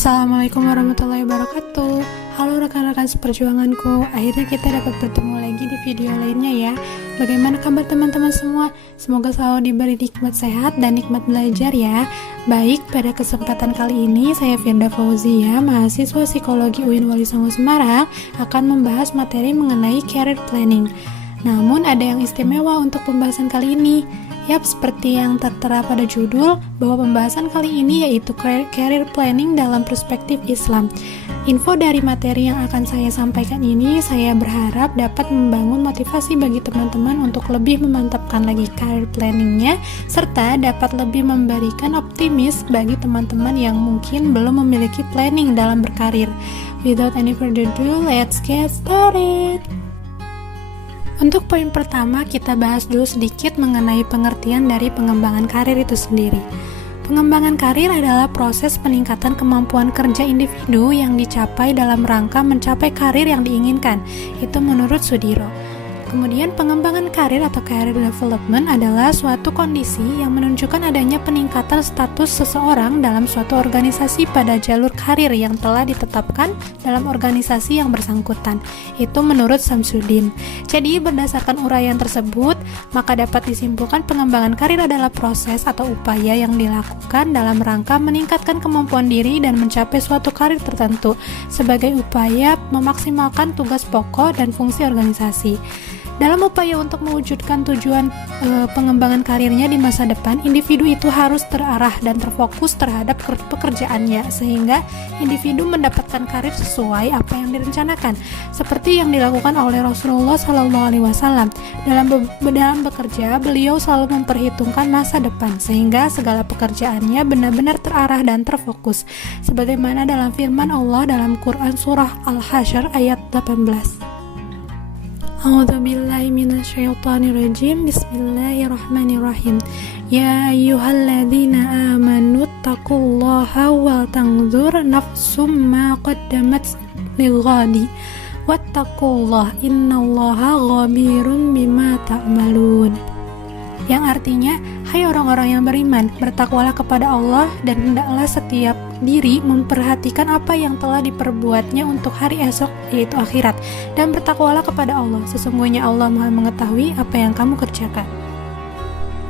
Assalamualaikum warahmatullahi wabarakatuh. Halo rekan-rekan seperjuanganku, akhirnya kita dapat bertemu lagi di video lainnya ya. Bagaimana kabar teman-teman semua? Semoga selalu diberi nikmat sehat dan nikmat belajar ya. Baik, pada kesempatan kali ini saya Firda Fauzia, mahasiswa psikologi UIN Wali Songo Semarang, akan membahas materi mengenai career planning. Namun ada yang istimewa untuk pembahasan kali ini. Yap, seperti yang tertera pada judul, bahwa pembahasan kali ini yaitu career planning dalam perspektif Islam. Info dari materi yang akan saya sampaikan ini, saya berharap dapat membangun motivasi bagi teman-teman untuk lebih memantapkan lagi career planningnya, serta dapat lebih memberikan optimis bagi teman-teman yang mungkin belum memiliki planning dalam berkarir. Without any further ado, let's get started! Untuk poin pertama, kita bahas dulu sedikit mengenai pengertian dari pengembangan karir itu sendiri. Pengembangan karir adalah proses peningkatan kemampuan kerja individu yang dicapai dalam rangka mencapai karir yang diinginkan. Itu menurut Sudiro. Kemudian pengembangan karir atau career development adalah suatu kondisi yang menunjukkan adanya peningkatan status seseorang dalam suatu organisasi pada jalur karir yang telah ditetapkan dalam organisasi yang bersangkutan. Itu menurut Samsudin. Jadi berdasarkan uraian tersebut, maka dapat disimpulkan pengembangan karir adalah proses atau upaya yang dilakukan dalam rangka meningkatkan kemampuan diri dan mencapai suatu karir tertentu sebagai upaya memaksimalkan tugas pokok dan fungsi organisasi. Dalam upaya untuk mewujudkan tujuan pengembangan karirnya di masa depan, individu itu harus terarah dan terfokus terhadap pekerjaannya sehingga individu mendapatkan karir sesuai apa yang direncanakan, seperti yang dilakukan oleh Rasulullah SAW. Dalam bekerja, beliau selalu memperhitungkan masa depan sehingga segala pekerjaannya benar-benar terarah dan terfokus, sebagaimana dalam firman Allah dalam Quran surah Al-Hasyr ayat 18. A'udzubillahi minasyaitonirrajim. Bismillahirrahmanirrahim. Ya ayyuhalladzina amanu taqullaha wal tanzur nafsum ma qaddamat lighadi wattaqullaha innallaha khabirun bima ta'malun. Yang artinya, hai orang-orang yang beriman, bertakwalah kepada Allah dan hendaklah setiap diri memperhatikan apa yang telah diperbuatnya untuk hari esok, yaitu akhirat, dan bertakwalah kepada Allah. Sesungguhnya Allah Maha mengetahui apa yang kamu kerjakan.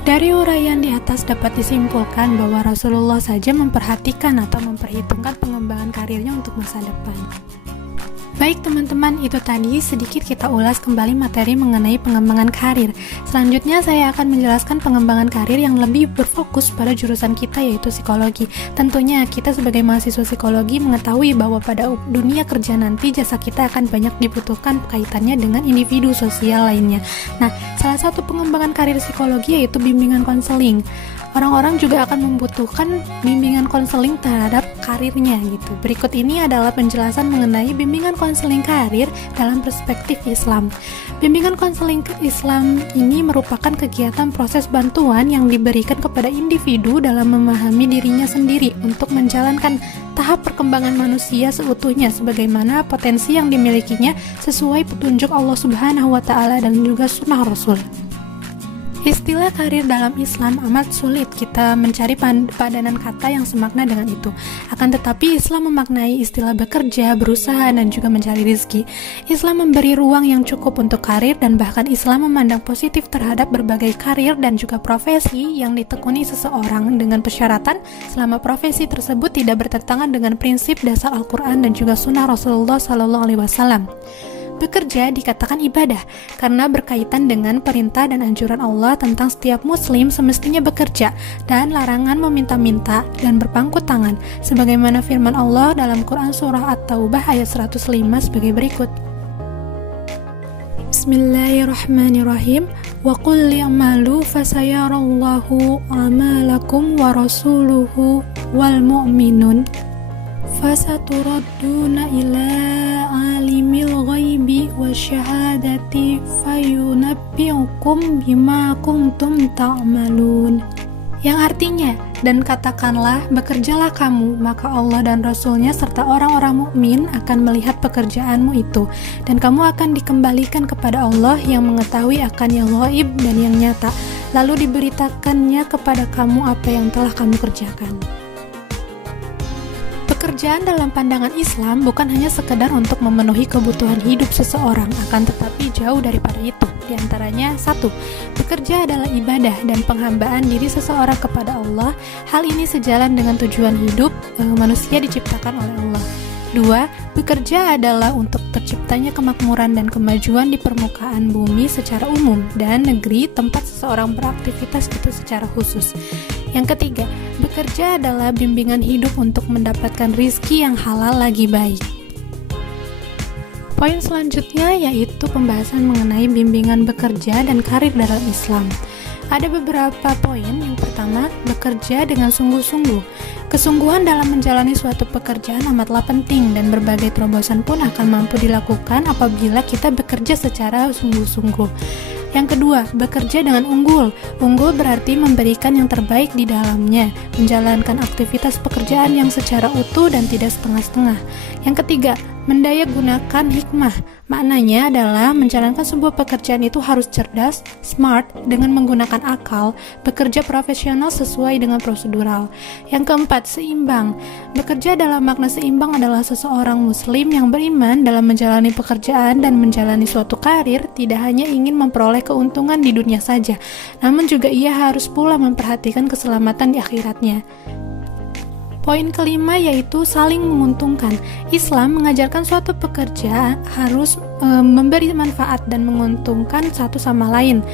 Dari uraian di atas dapat disimpulkan bahwa Rasulullah saja memperhatikan atau memperhitungkan pengembangan karirnya untuk masa depan. Baik teman-teman, itu tadi sedikit kita ulas kembali materi mengenai pengembangan karir. Selanjutnya saya akan menjelaskan pengembangan karir yang lebih berfokus pada jurusan kita, yaitu psikologi. Tentunya kita sebagai mahasiswa psikologi mengetahui bahwa pada dunia kerja nanti jasa kita akan banyak dibutuhkan kaitannya dengan individu sosial lainnya. Nah, salah satu pengembangan karir psikologi yaitu bimbingan konseling. Orang-orang juga akan membutuhkan bimbingan konseling terhadap karirnya gitu. Berikut ini adalah penjelasan mengenai bimbingan konseling karir dalam perspektif Islam. Bimbingan konseling Islam ini merupakan kegiatan proses bantuan yang diberikan kepada individu dalam memahami dirinya sendiri untuk menjalankan tahap perkembangan manusia seutuhnya sebagaimana potensi yang dimilikinya sesuai petunjuk Allah Subhanahu wa Ta'ala dan juga sunnah Rasul. Istilah karir dalam Islam amat sulit kita mencari padanan kata yang semakna dengan itu. Akan tetapi Islam memaknai istilah bekerja, berusaha, dan juga mencari rezeki. Islam memberi ruang yang cukup untuk karir dan bahkan Islam memandang positif terhadap berbagai karir dan juga profesi yang ditekuni seseorang dengan persyaratan selama profesi tersebut tidak bertentangan dengan prinsip dasar Al-Quran dan juga sunnah Rasulullah SAW. Bekerja dikatakan ibadah karena berkaitan dengan perintah dan anjuran Allah tentang setiap muslim semestinya bekerja dan larangan meminta-minta dan berpangku tangan sebagaimana firman Allah dalam Quran surah At-Taubah ayat 105 sebagai berikut. Bismillahirrahmanirrahim. Wa qul li'malu fasayarallahu amalakum wa rasuluhu wal mu'minun fasaturadduna ila alimil ghaibi wasyahadati fayunabbi'ukum bima kuntum ta'malun. Yang artinya, dan katakanlah, bekerjalah kamu, maka Allah dan Rasulnya serta orang-orang mukmin akan melihat pekerjaanmu itu, dan kamu akan dikembalikan kepada Allah yang mengetahui akan yang ghaib dan yang nyata, lalu diberitakannya kepada kamu apa yang telah kamu kerjakan. Pekerjaan dalam pandangan Islam bukan hanya sekedar untuk memenuhi kebutuhan hidup seseorang, akan tetapi jauh daripada itu. Di antaranya, 1. Bekerja adalah ibadah dan penghambaan diri seseorang kepada Allah. Hal ini sejalan dengan tujuan hidup manusia diciptakan oleh Allah. 2. Bekerja adalah untuk terciptanya kemakmuran dan kemajuan di permukaan bumi secara umum dan negeri tempat seseorang beraktivitas itu secara khusus. Yang ketiga, bekerja adalah bimbingan hidup untuk mendapatkan rizki yang halal lagi baik. Poin selanjutnya yaitu pembahasan mengenai bimbingan bekerja dan karir dalam Islam. Ada beberapa poin. Yang pertama, bekerja dengan sungguh-sungguh. Kesungguhan dalam menjalani suatu pekerjaan amatlah penting dan berbagai terobosan pun akan mampu dilakukan apabila kita bekerja secara sungguh-sungguh. Yang kedua, bekerja dengan unggul. Unggul berarti memberikan yang terbaik di dalamnya, menjalankan aktivitas pekerjaan yang secara utuh dan tidak setengah-setengah. Yang ketiga, mendaya gunakan hikmah. Maknanya adalah menjalankan sebuah pekerjaan itu harus cerdas, smart, dengan menggunakan akal, bekerja profesional sesuai dengan prosedural. Yang keempat, seimbang. Bekerja dalam makna seimbang adalah seseorang muslim yang beriman dalam menjalani pekerjaan dan menjalani suatu karir tidak hanya ingin memperoleh keuntungan di dunia saja, namun juga ia harus pula memperhatikan keselamatan di akhiratnya. Poin kelima yaitu saling menguntungkan. Islam mengajarkan suatu pekerja harus memberi manfaat dan menguntungkan satu sama lain,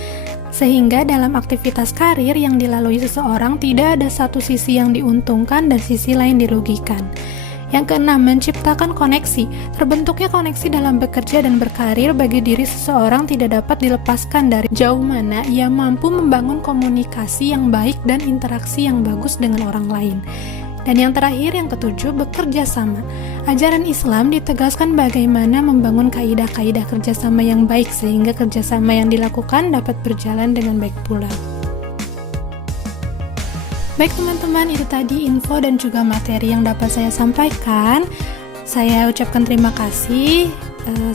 sehingga dalam aktivitas karir yang dilalui seseorang tidak ada satu sisi yang diuntungkan dan sisi lain dirugikan. Yang keenam, menciptakan koneksi. Terbentuknya koneksi dalam bekerja dan berkarir bagi diri seseorang tidak dapat dilepaskan dari jauh mana ia mampu membangun komunikasi yang baik dan interaksi yang bagus dengan orang lain. Dan yang terakhir, yang ketujuh, bekerja sama. Ajaran Islam ditegaskan bagaimana membangun kaidah-kaidah kerjasama yang baik sehingga kerjasama yang dilakukan dapat berjalan dengan baik pula. Baik teman-teman, itu tadi info dan juga materi yang dapat saya sampaikan. Saya ucapkan terima kasih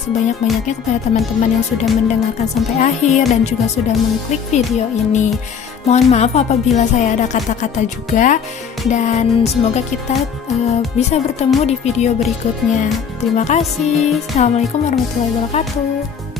sebanyak-banyaknya kepada teman-teman yang sudah mendengarkan sampai akhir dan juga sudah mengklik video ini. Mohon maaf apabila saya ada kata-kata juga, dan semoga kita bisa bertemu di video berikutnya. Terima kasih. Assalamualaikum warahmatullahi wabarakatuh.